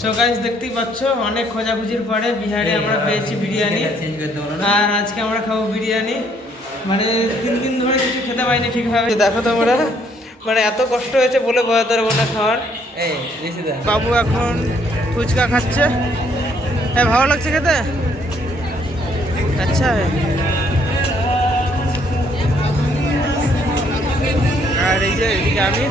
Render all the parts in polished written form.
So guys দেখতেই পাচ্ছ অনেক খোঁজাখুঁজির পরে বিহারে আমরা পেয়েছি বিরিয়ানি। আর আজকে আমরা খাবো বিরিয়ানি, মানে 3 দিন ধরে কিছু খেতে পাইনি ঠিকভাবে। দেখো তোমরা, মানে এত কষ্ট হয়েছে বলে বোঝাতে পারবো না খাওয়ার। বাবু এখন ফুচকা খাচ্ছে। হ্যাঁ ভালো লাগছে খেতে, আচ্ছা। আর এই যে এদিকে আমি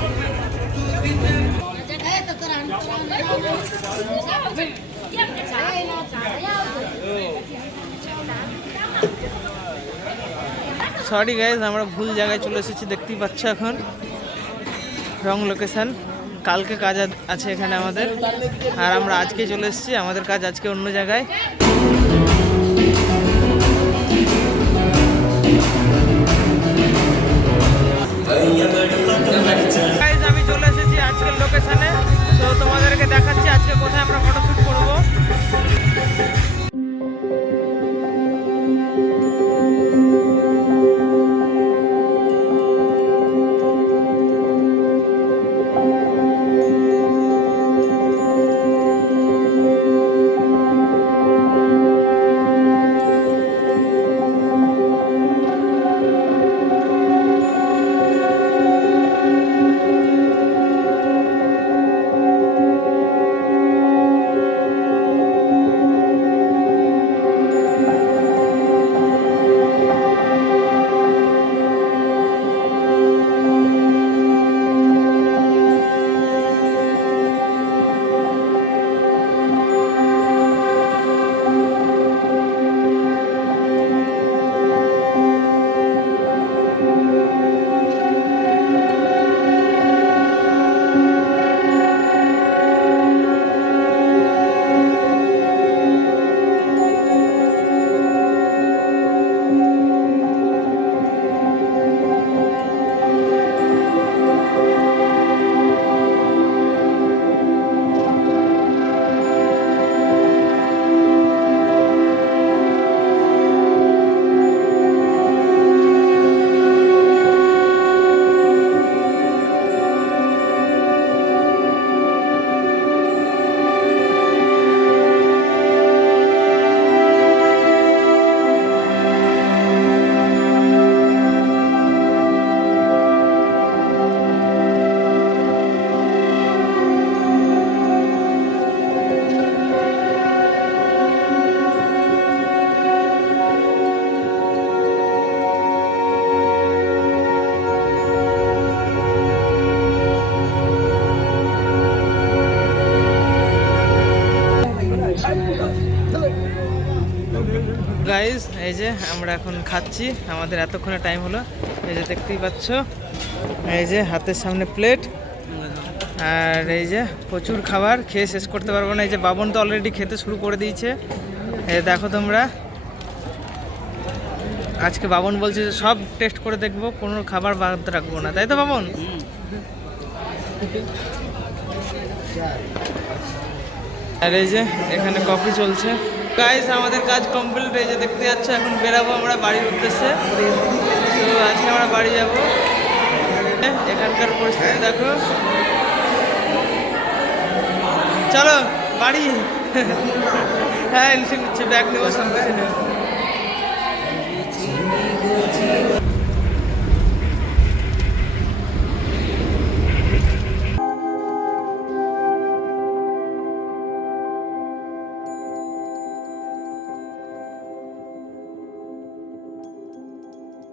সরি গাইজ, আমরা ভুল জায়গায় চলে এসেছি, দেখতেই পাচ্ছ এখন রং লোকেশন। কালকে কাজ আছে এখানে আমাদের, আর আমরা আজকে চলে এসেছি, আমাদের কাজ আজকে অন্য জায়গায়। গাইজ আমি চলে এসেছি আজকের লোকেশনে, তো তোমাদেরকে দেখাচ্ছি আজকে কোথায় আমরা ফটোশ্যুট করবো। গাইজ এই যে আমরা এখন খাচ্ছি, আমাদের এতক্ষণে টাইম হলো। এই যে দেখতেই পাচ্ছ, এই যে হাতের সামনে প্লেট, আর এই যে প্রচুর খাবার, খেয়ে শেষ করতে পারবো না। এই যে বাবন তো অলরেডি খেতে শুরু করে দিয়েছে। এই দেখো তোমরা, আজকে বাবন বলছে যে সব টেস্ট করে দেখবো, কোনো খাবার বাদ রাখবো না, তাই তো বাবন? আর এই যে এখানে কফি চলছে। গাইস আমাদের কাজ কমপ্লিট, এই যে দেখতে যাচ্ছে, এখন বেরাবো আমরা বাড়ির উদ্দেশ্যে। তো আজকে আমরা বাড়ি যাব। এখানকার পরিস্থিতি দেখো, চলো বাড়ি। হ্যাঁ এলসি নিচ্ছে, ব্যাগ নেবো, সব কিছু নেবো।